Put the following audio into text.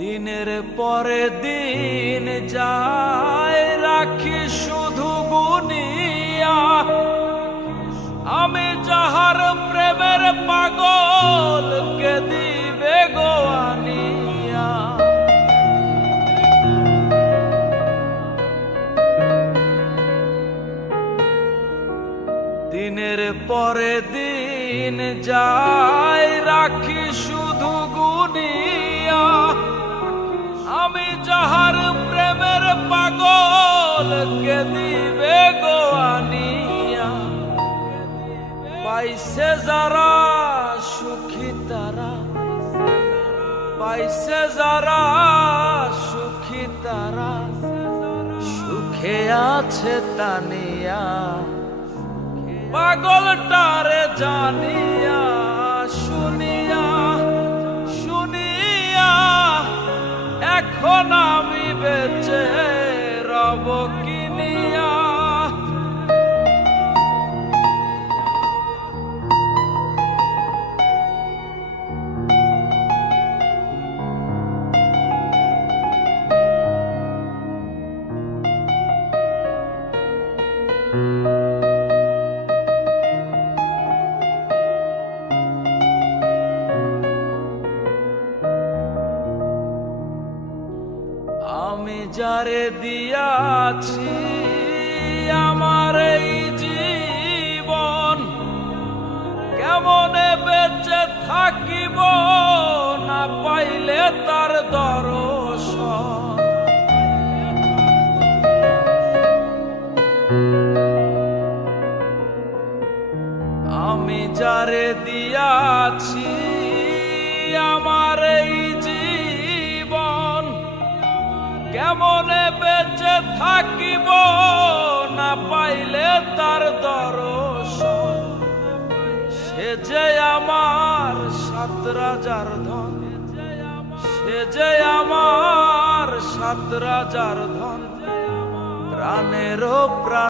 দিনের পরে দিন যায় রাখি শুধু গুনিয়া, আমি যাহার প্রেমের পাগল কে দিবে গো আনিয়া। দিনের পরে দিন যায় রাখি শুধু গুনিয়া, আমি যাহার প্রেমের পাগল কে দিবে গো আনিয়া। পাইছে যারা সুখী তারা, পাইছে যারা সুখী তারা, সুখে আছে তানিয়া। পাগলটারে জানিয়া শুনিয়া শুনিয়া এখন আমি বেঁচে রব কিনিয়া। আমি যারে দিয়াছি আমার এই জীবন, কেমনে বেঁচে থাকিব না পাইলে তার দর্শন। আমি যারে দিয়াছি আমার এই জীবন, কেমনে বেঁচে থাকিব না পাইলে তার দর্শন। সে যে আমার ৭ রাজার ধন, সে যে আমার ৭ রাজার ধন, প্রাণেরও প্রাণ।